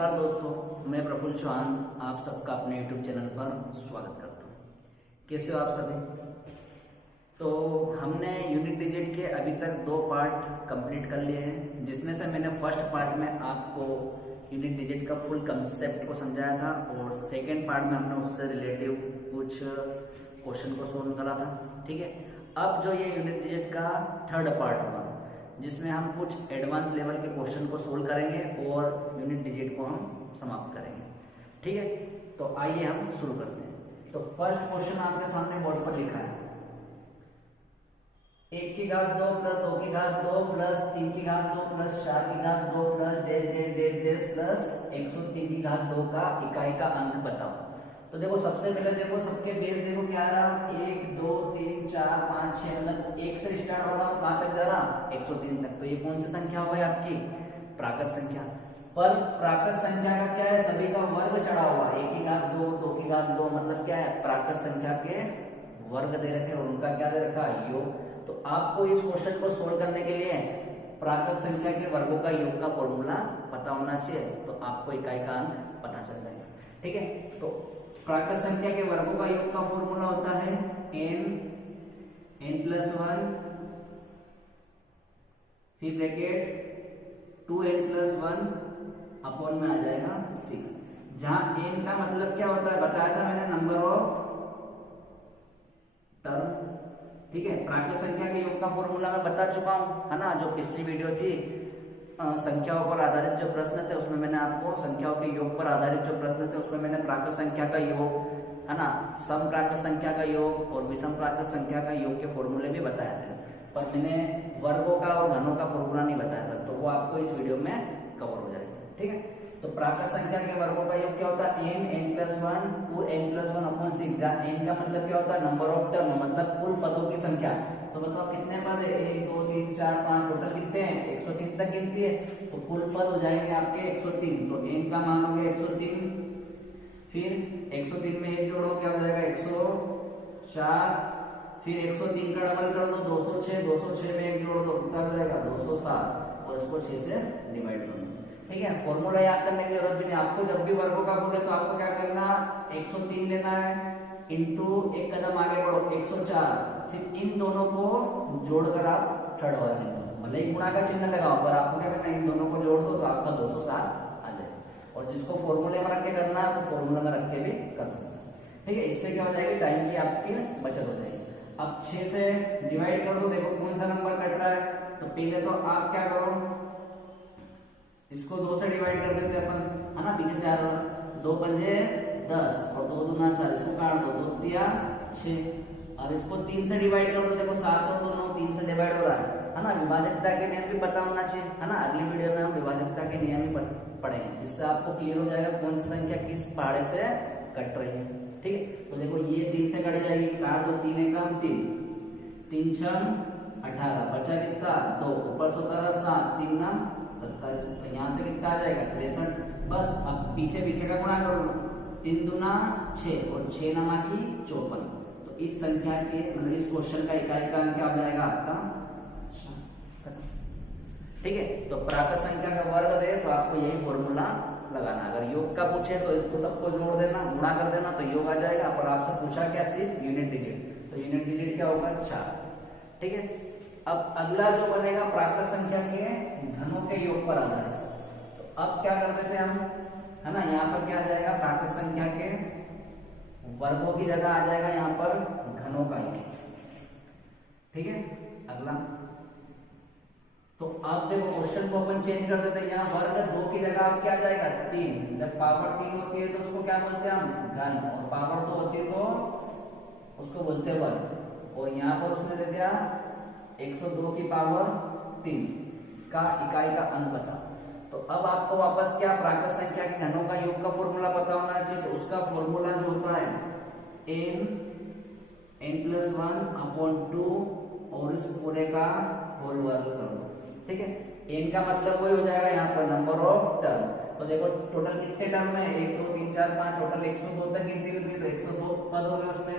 नमस्कार दोस्तों, मैं प्रफुल्ल चौहान आप सबका अपने YouTube चैनल पर स्वागत करता हूँ। कैसे हो आप सभी? तो हमने यूनिट डिजिट के अभी तक 2 पार्ट कंप्लीट कर लिए हैं, जिसमें से मैंने फर्स्ट पार्ट में आपको यूनिट डिजिट का फुल कंसेप्ट को समझाया था और सेकेंड पार्ट में हमने उससे रिलेटिव कुछ क्वेश्चन को सोल्व करा था। ठीक है, अब जो ये यूनिट डिजिट का थर्ड पार्ट होगा, जिसमें हम कुछ एडवांस लेवल के क्वेश्चन को सोल्व करेंगे और यूनिट डिजिट को हम समाप्त करेंगे। ठीक है, तो आइए हम शुरू करते हैं। तो फर्स्ट क्वेश्चन आपके सामने बोर्ड पर लिखा है, 1 की घात 2 प्लस 2 की घात 2 प्लस 3 की घात 2 प्लस 4 की घात 2 प्लस डेढ़ डेढ़ डेढ़ डेढ़ प्लस 103 की घात 2 का इकाई का अंक बताओ। तो देखो सबसे पहले देखो सबके बेस देखो क्या रहा, 1 2 3 4 5 6, मतलब 1 से स्टार्ट होगा कहां तक जा रहा 103 तक। तो ये कौन सी संख्या होगी आपकी? प्राकृत संख्या। पर प्राकृत संख्या का क्या है, सभी का वर्ग चढ़ा हुआ, 1 की घात 2 2 की घात 2, मतलब क्या है प्राकृत संख्या के वर्ग दे रखे और उनका क्या दे रखा है, योग। तो आपको इस क्वेश्चन को सोल्व करने के लिए प्राकृत संख्या के वर्गों का योग का फॉर्मूला पता होना चाहिए, तो आपको इकाई का अंक पता चल जाएगा। ठीक है, तो प्राकृत संख्या के वर्गों का योग का फॉर्मूला होता है n+1 फिर ब्रैकेट 2n+1 अपॉन में आ जाएगा 6, जहां n का मतलब क्या होता है बताया था मैंने, नंबर ऑफ टर्म। ठीक है, प्राकृत संख्या के योग का फॉर्मूला मैं बता चुका हूं, है ना। जो पिछली वीडियो थी संख्याओं पर आधारित जो प्रश्न थे, उसमें मैंने आपको संख्याओं के योग पर आधारित जो प्रश्न थे उसमें मैंने प्राकृत संख्या का योग, है ना, सम प्राकृत संख्या का योग और विषम प्राकृत संख्या का योग के फॉर्मूले भी बताए थे, पर मैंने वर्गों का और घनों का फॉर्मूला नहीं बताया था, तो वो आपको इस वीडियो में कवर हो जाएगा। ठीक है, तो प्राकृत संख्या के वर्गों का योग क्या होता है, n+1 2n+1 अपॉन 6, जहाँ n का मतलब क्या होता है, नंबर ऑफ टर्म, मतलब कुल पदों की संख्या। तो बताओ कितने पद है, 1 2 3 4 5, टोटल कितने हैं, 103 तक गिनती है, तो कुल पद हो जाएंगे आपके 103। तो n का मान हो गया 103, फिर 103 में 1 जोड़ो क्या हो जाएगा 104, फिर 103 का डबल कर दो 206, 206 में 1 जोड़ो तो कितना हो जाएगा 207, और इसको 6 से डिवाइड कर दो। ठीक है, फॉर्मूला याद करने की जरूरत भी नहीं आपको, जब भी वर्गों का बोले तो आपको क्या करना, 103 लेना है इंटू एक कदम आगे बढ़ो 104, फिर इन दोनों को जोड़कर आप थर्ड वाला लिख दो, भले ही गुणा का चिन्ह लगाओ, पर आपको क्या करना है इन दोनों को जोड़ दो तो आपका 207 आ जाएगा। और जिसको फॉर्मूले में रख के करना है तो फॉर्मूला में रख के भी कर सकते हैं। ठीक है, इससे क्या हो जाएगी, टाइम की आपकी बचत हो जाएगी। अब 6 से डिवाइड कर दो, देखो कौन सा नंबर कट रहा है, तो पहले तो आप क्या करो, इसको 2 से डिवाइड कर देते अपन, है ना, पीछे 4, 2 पंजे 10 और 2 दूना 4, इसको काट दो, 2 तिया 6। अब इसको 3 से डिवाइड कर दो, देखो 7 और 2 9, 3 से डिवाइड हो रहा है ना। विभाजकता के नियम भी पता होना चाहिए, है ना। अगली वीडियो में हम विभाजकता के नियम भी पढ़ेंगे, जिससे आपको क्लियर हो जाएगा कौन सी संख्या किस पहाड़े से कट रही है। ठीक है, तो देखो ये 3 से कट जाएगी, काट दो, 3 एकम 3, 3 छम 18, बचा कितना 2, ऊपर 17 7, 3 नाम 27, तो यहाँ से कितना आ जाएगा 63। बस अब पीछे पीछे का गुणा कर लो, 3 दूना 6 और 6 नमा की 54। तो इस संख्या के मतलब इस क्वेश्चन का इकाई का अंक क्या हो जाएगा आपका। ठीक है, तो प्राकृत संख्या का वर्ग दे तो आपको यही फॉर्मूला लगाना, अगर योग का पूछे तो इसको सबको जोड़ देना, गुणा कर देना तो योग आ जाएगा, पर आपसे पूछा क्या सिर्फ यूनिट डिजिट, तो यूनिट डिजिट क्या होगा 4। ठीक है, अब अगला जो बनेगा प्राकृत संख्या के घनों के योग पर आधारित, तो अब क्या कर देते हैं हम, है ना, यहाँ पर क्या आ जाएगा प्राकृत संख्या के वर्गों की जगह आ जाएगा यहाँ पर घनों का योग। ठीक है, अगला तो आप देखो क्वेश्चन को अपन चेंज कर देते हैं, यहाँ वर्ग 2 की जगह आप क्या आ जाएगा 3, जब पावर 3 होती है तो उसको क्या बोलते हैं हम घन, और पावर 2 होती है तो उसको बोलते हैं वर्ग। और यहाँ पर उसने दे दिया 102 की पावर 3 का इकाई का अंक बता। तो अब आपको वापस क्या प्राकृत संख्या के घनों का योग का फॉर्मूला पता होना चाहिए, तो उसका फॉर्मूला जो होता है n+1 अपॉन 2 और इस पूरे का होल वर्ग कर दो। ठीक है, n का मतलब वही हो जाएगा यहाँ पर नंबर ऑफ टर्म। तो देखो टोटल कितने टर्म है, 1 2 3 4 5, टोटल 102 तक गिनती होगी, तो 102 पद हो गए उसमें,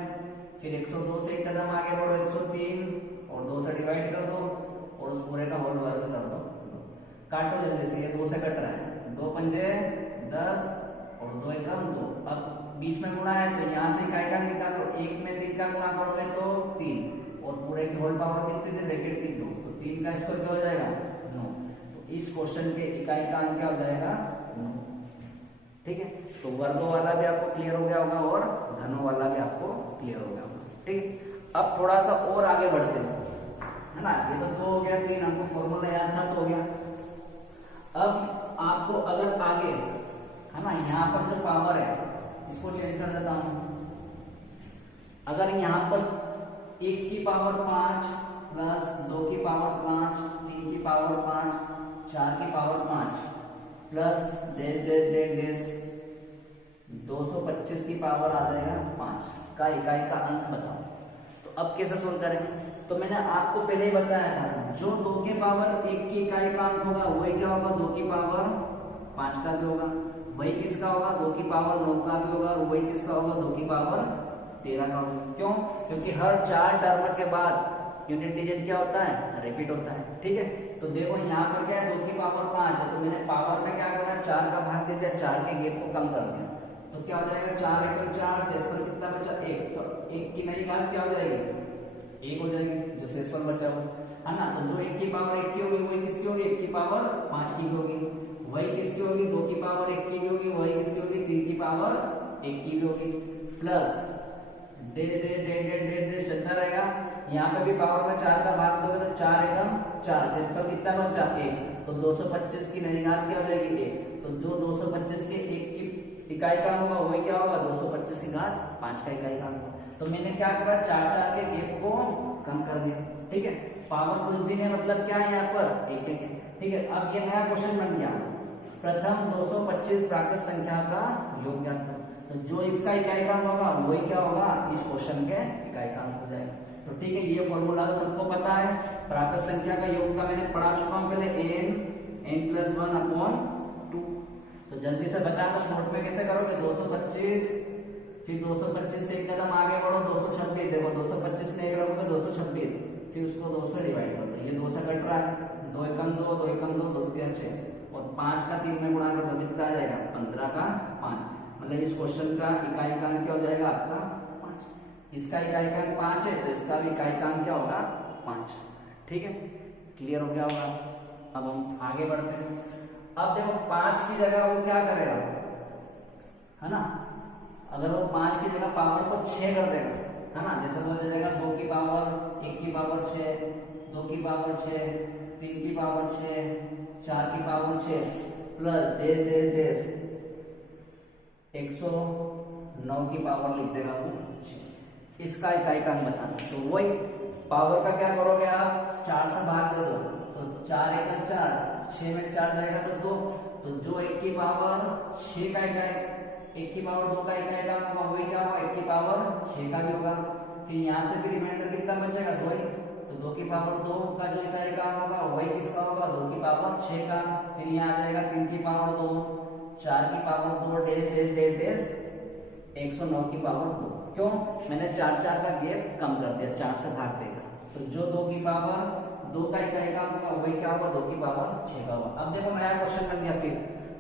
फिर 102 से एक कदम आगे बढ़ो 103 और 2 से डिवाइड कर दो और उस पूरे का होल वर्ग कर दो। काटो जल्दी से, ये 2 से कट रहा है, 2 पंजे 10 और 2 एकम 2। अब बीच में गुणा है तो यहाँ से इकाई का निकालो, 1 में 3 का गुणा करोगे तो 3 और पूरे की होल पावर कितनी थी ब्रैकेट की 2, तो 3 का स्क्वायर क्या हो जाएगा 9। तो इस क्वेश्चन के इकाई का अंक क्या हो जाएगा 9। ठीक है, तो वर्गों वाला भी आपको क्लियर हो गया होगा और घनों वाला भी आपको क्लियर हो गया होगा। ठीक है, अब थोड़ा सा और आगे बढ़ते हैं, है ना। ये तो 2 हो गया, 3 हमको फॉर्मूला याद था तो हो गया। अब आपको अगर आगे, है ना, यहाँ पर जो पावर है इसको चेंज कर देता हूं। अगर यहाँ पर 1 की पावर 5 प्लस 2 की पावर 5, 3 की पावर 5, 4 की पावर 5 प्लस डेस 225 की पावर आ जाएगा 5 का इकाई का अंक बताओ। तो अब कैसे सोल्व करेंगे? तो मैंने आपको पहले ही बताया था, जो 2 के पावर 1 की इकाई का अंक होगा वही क्या होगा 2 की पावर 5 का भी होगा। वही किसका होगा 2 की पावर 9 का भी होगा और वही किसका होगा 2 की पावर 13 का होगा। क्यों? क्योंकि हर 4 टर्म के बाद यूनिट डिजिट क्या होता है रिपीट होता है। ठीक है, तो देखो यहाँ पर क्या है 2 की पावर 5 है, तो मैंने पावर में क्या करना है 4 का भाग दे दिया, 4 के गेप को कम कर दिया, तो क्या हो जाएगा 4 एकम 4, शेष पर कितना बचा 1, तो 1 की नई घात क्या हो जाएगी 1 हो जाएगी जो शेष पर बचा हुआ, है ना। तो जो 1 की पावर 1 की होगी वही किसकी होगी 1 की पावर 5 की होगी, वही किसकी होगी 2 की पावर 1 की भी होगी, वही किसकी होगी 3 की पावर 1 की भी होगी, प्लस डेढ़ चलता रहेगा। यहाँ पे भी पावर में 4 का भाग दोगे तो 4 एकम 4, शेष पर कितना बचा 1, तो 225 की नई घात क्या हो जाएगी 1, तो जो 225 के 1 की इकाई का होगा वही क्या होगा 225 की घात 5 का इकाई का होगा। तो मैंने क्या करा 4 के गेप को कम कर दिया। ठीक है, पावर कुछ भी नहीं, मतलब क्या है यहाँ पर 1 है। ठीक है, अब ये नया क्वेश्चन बन गया, प्रथम 225 प्राकृत संख्या का योग ज्ञात करो। तो जो इसका इकाई का होगा वही क्या होगा इस क्वेश्चन के इकाई का हो जाएगा। तो ठीक है, ये फॉर्मूला तो सबको पता है, प्राकृत संख्या का योग का मैंने पढ़ा चुका हूं पहले, n+1/2। तो जल्दी से बता दो नोट में कैसे करोगे 225, फिर 225 से एक कदम आगे बढ़ो 226, देखो 225 में एक रखोगे 226, फिर उसको 2 से डिवाइड कर दो, ये 2 से कट रहा है, 2 एकम 2, 2 एकम 2, 2 3 6 और 5 का 3 में गुणा कर दो कितना आ जाएगा 15 का 5, मतलब इस क्वेश्चन का इकाई का अंक क्या हो जाएगा आपका 5। इसका इकाई का अंक 5 है तो इसका भी इकाई का अंक क्या होगा 5। ठीक है, क्लियर हो गया होगा। अब हम आगे बढ़ते हैं। अब देखो 5 की जगह वो क्या करेगा, है ना, अगर वो 5 की जगह पावर को 6 कर देगा, है ना, जैसे बोल जाएगा 2 की पावर 1 की पावर 6, 2 की पावर 6, 3 की पावर 6, 4 की पावर 6 प्लस 109 की पावर लिख देगा वो 6। इसका इकाई का अंक बताना, तो वही पावर का क्या करोगे आप 4 से भाग दे दो, तो 4 एकम 4, 6 में 4 जाएगा तो 2, तो जो 1 की पावर 6 का इकाई 1 की पावर 2 का इकाई का होगा वही क्या होगा 1 की पावर 6 का भी होगा। फिर यहाँ से भी रिमाइंडर कितना बचेगा 2 ही, तो 2 की पावर 2 का जो इकाई का होगा वही किसका होगा 2 की पावर 6 का। फिर यहाँ आ जाएगा 3 की पावर 2, 4 की पावर 2 डेस 109 की पावर 2। क्यों? मैंने 4 का गेप कम कर दिया, 4 से भाग देगा, तो जो 2 की पावर 2 का इकाई का होगा वही क्या होगा 2 की पावर 6 का होगा। अब देखो नया क्वेश्चन बन गया। फिर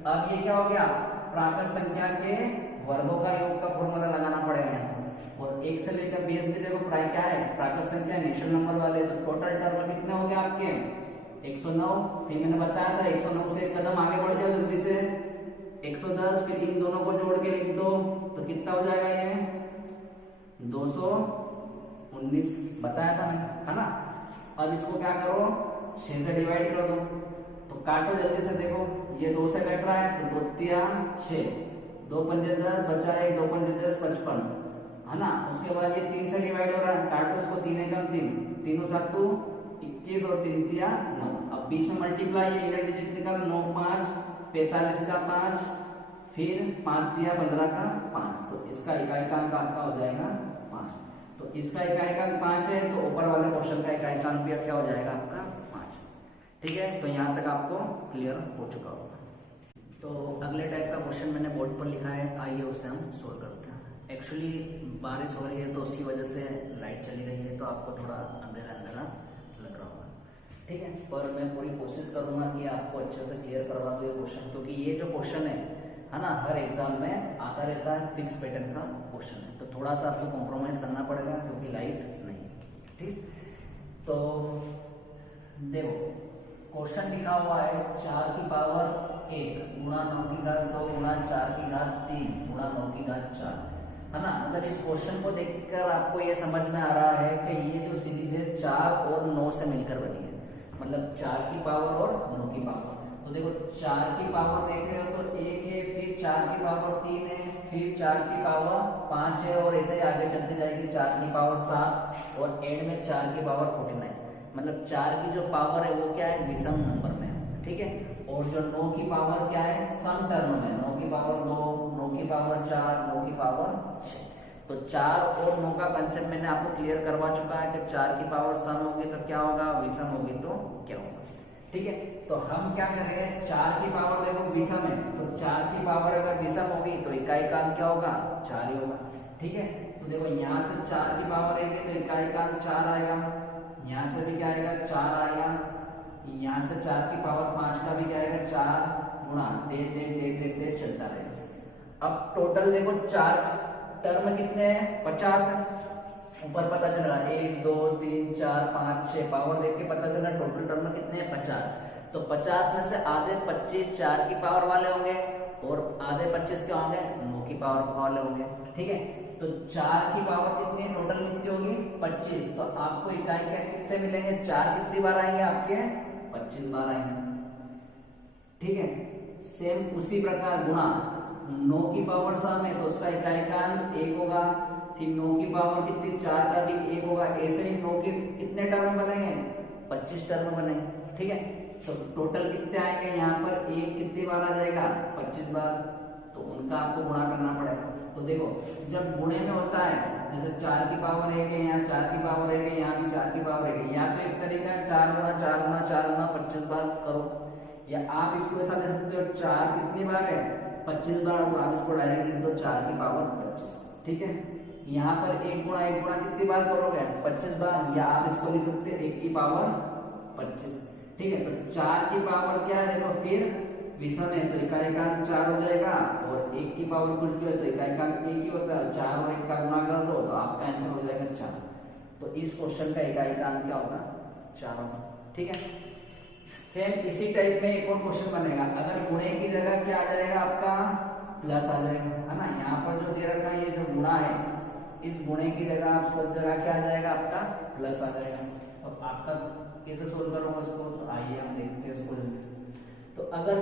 अब ये क्या हो गया प्राकृत संख्या के वर्गों का योग का फॉर्मूला लगाना पड़ेगा यहाँ, और 1 से लेकर 20 भी देखो क्या है प्राकृत संख्या नेचुरल नंबर वाले, तो टोटल टर्म कितने हो गए आपके 109। फिर मैंने बताया था 109 से एक कदम आगे बढ़ जाओ जल्दी से 110, फिर इन दोनों को जोड़ के लिख दो तो कितना हो जाएगा ये 219 बताया था मैंने, है ना। अब इसको क्या करो 6 से डिवाइड कर दो, तो काटो जल्दी से, देखो ये 2 से कट रहा है तो 2 3 6, 2 पंजे 10 बचा 1, 2 पंजे 10 55, है ना। उसके बाद ये 3 से डिवाइड हो रहा है, काटो इसको 3 एकम 3, 3 7 21 और 3 3 9। अब बीच में मल्टीप्लाई ये यूनिट डिजिट निकाल 9 5 45 का 5, फिर 5 दिया 15 का 5, तो इसका इकाई का अंक आपका हो जाएगा 5। तो इसका इकाई का अंक 5 है, तो ऊपर वाले क्वेश्चन का इकाई का अंक भी क्या हो जाएगा आपका 5। ठीक है, तो यहाँ तक आपको क्लियर हो चुका होगा। तो अगले टाइप का क्वेश्चन मैंने बोर्ड पर लिखा है, आइए उसे हम सोल्व करते हैं। एक्चुअली बारिश हो रही है तो उसकी वजह से लाइट चली गई है, तो आपको थोड़ा अंधेरा अंधेरा लग रहा होगा। ठीक है, पर मैं पूरी कोशिश करूंगा कि आपको अच्छे से क्लियर करवा दूँ ये क्वेश्चन, क्योंकि ये जो क्वेश्चन है है ना, हर एग्जाम में आता रहता है, फिक्स पैटर्न का क्वेश्चन है, तो थोड़ा सा आपको कॉम्प्रोमाइज करना पड़ेगा क्योंकि लाइट नहीं है। ठीक, तो देखो क्वेश्चन लिखा हुआ है 4 की पावर 1 गुणा 9 की घात 2 गुणा 4 की घात 3 गुणा 9 की घात 4, है ना। मतलब इस क्वेश्चन को देखकर आपको ये समझ में आ रहा है कि ये जो सीरीज है 4 और 9 से मिलकर बनी है, मतलब 4 की पावर और 9 की पावर। तो देखो 4 की पावर देख रहे हो तो 1 है, फिर 4 की पावर 3 है, फिर 4 की पावर 5 है, और ऐसे ही आगे चलती जाएगी 4 की पावर 7 और एंड में 4 की पावर 49। मतलब 4 की जो पावर है वो क्या है, विषम नंबर में, ठीक है। और जो 9 की पावर क्या है, सम टर्म में, 9 की पावर 2, 9 की पावर 4, 9 की पावर 6। तो 4 और 9 का कंसेप्ट मैंने आपको क्लियर करवा चुका है कि 4 की पावर सम होगी तो क्या होगा, विषम होगी तो क्या होगा, ठीक है। तो हम क्या करेंगे, 4 की पावर देखो विषम है, तो 4 की पावर अगर विषम होगी तो इकाई काम क्या होगा, 4 ही होगा, ठीक है। तो देखो यहाँ से 4 की पावर 1 है तो इकाई काम 4 आएगा, यहाँ से भी क्या आएगा 4 आएगा, यहाँ से 4 की पावर 5 का भी क्या आएगा 4 गुणा डेढ़ चलता रहेगा। अब टोटल देखो 4 टर्म कितने हैं, 50 है, ऊपर पता चल रहा है 1 2 3 4 5 6, पावर देख के पता चल रहा है टोटल टर्म कितने हैं 50। तो 50 में से आधे 25 4 की पावर वाले होंगे और आधे 25 क्या होंगे, 9 की पावर वाले होंगे, ठीक है। तो 4 की पावर कितनी है, टोटल कितनी होगी 25। तो आपको इकाई क्या कितने मिलेंगे, 4 कितनी बार आएंगे आपके, 25 बार आएंगे, ठीक है। सेम उसी प्रकार गुणा 9 की पावर सम है तो उसका इकाई का 1 होगा, फिर 9 की पावर कितनी 4 का भी 1 होगा, ऐसे ही 9 के कितने टर्म बनेंगे, 25 टर्म बनेंगे, ठीक है। तो टोटल कितने आएंगे, यहाँ पर 1 कितनी बार आ जाएगा, 25 बार, तो उनका आपको गुणा करना पड़ेगा। तो देखो जब गुणे में होता है, जैसे 4 की पावर 1 है, यहाँ 4 की पावर 1 है, यहाँ भी 4 की पावर 1 है, यहाँ तो एक तरीका है 4 गुणा 4 गुणा 4 गुणा 25 बार करो, या आप इसको ऐसा दे सकते हो 4 कितनी बार है, 25 बार, तो आप इसको डायरेक्ट लिख दो 4 की पावर 25, ठीक है। यहाँ पर 1 गुणा कितनी बार करोगे, 25 बार, या आप इसको लिख सकते हैं 1 की पावर 25, ठीक है। तो 4 की पावर क्या है, देखो फिर विषम है तो इकाई का 4 हो जाएगा, और 1 की पावर कुछ भी है तो इकाई का 1 ही होता है, 4 और 1 का गुणा कर दो तो आपका आंसर हो जाएगा 4। तो इस क्वेश्चन का इकाई का क्या होगा, 4 होगा, ठीक है। सेम इसी टाइप में एक और क्वेश्चन बनेगा, अगर गुणे की जगह क्या आ जाएगा आपका, प्लस आ जाएगा, है ना। यहाँ पर जो दे रखा है ये जो गुणा है, इस गुणे की जगह आप सब जगह क्या आ जाएगा आपका, प्लस आ जाएगा। और आपका कैसे सोल्व करोगे इसको, तो आइए हम देखते हैं इसको जल्दी से। तो अगर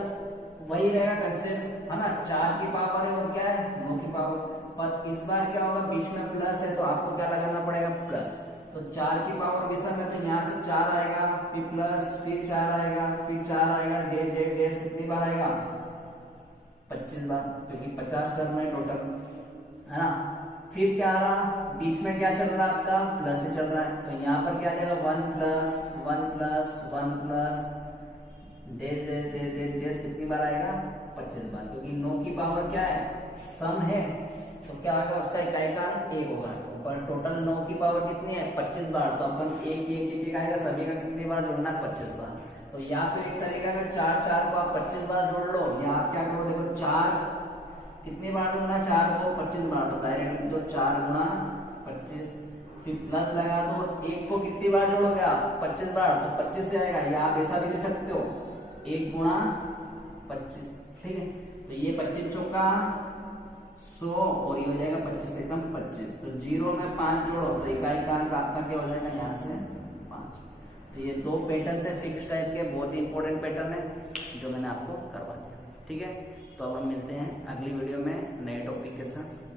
वही रहेगा कंसेप्ट, है ना, 4 की पावर है और क्या है 9 की पावर, पर इस बार क्या होगा, बीच में प्लस है तो आपको क्या लगाना पड़ेगा, प्लस। तो 4 की पावर विषम है तो यहाँ से 4 आएगा, फिर प्लस, फिर 4 आएगा, फिर 4 आएगा, डेढ़ कितनी बार आएगा, 25 बार, क्योंकि 50 टर्म है टोटल, है ना। फिर क्या आ रहा, बीच में क्या चल रहा है आपका, प्लस ही चल रहा है, तो यहाँ पर क्या आ जाएगा 1 प्लस 1 प्लस 1 प्लस डेढ़ कितनी बार आएगा, 25 बार, क्योंकि 9 की पावर क्या है, सम है, तो क्या आएगा उसका इकाई का 1 होगा, पर टोटल 9 की पावर कितनी है, 25 बार, तो अपन एक आएगा, सभी का कितनी बार जोड़ना, 25 बार। तो या तो एक तरीका अगर 4 को आप 25 बार जोड़ लो, या आप क्या करो, देखो 4 कितनी बार जोड़ना, 4 को 25 बार, तो डायरेक्ट लिख दो 4 गुणा 25, फिर प्लस लगा दो, 1 को कितनी बार जोड़ोगे आप, 25 बार, तो 25 से आएगा, या आप ऐसा भी लिख सकते हो 1 गुणा 25, ठीक है। तो ये 25 चौका 100 और ये हो जाएगा 25 से कम 25, तो 0 में 5 जोड़ो तो इकाई का अंक आपका क्या हो जाएगा, यहाँ से 5। तो ये 2 पैटर्न थे फिक्स टाइप के, बहुत ही इंपॉर्टेंट पैटर्न है जो मैंने आपको करवा दिया, ठीक है। तो अब हम मिलते हैं अगली वीडियो में नए टॉपिक के साथ।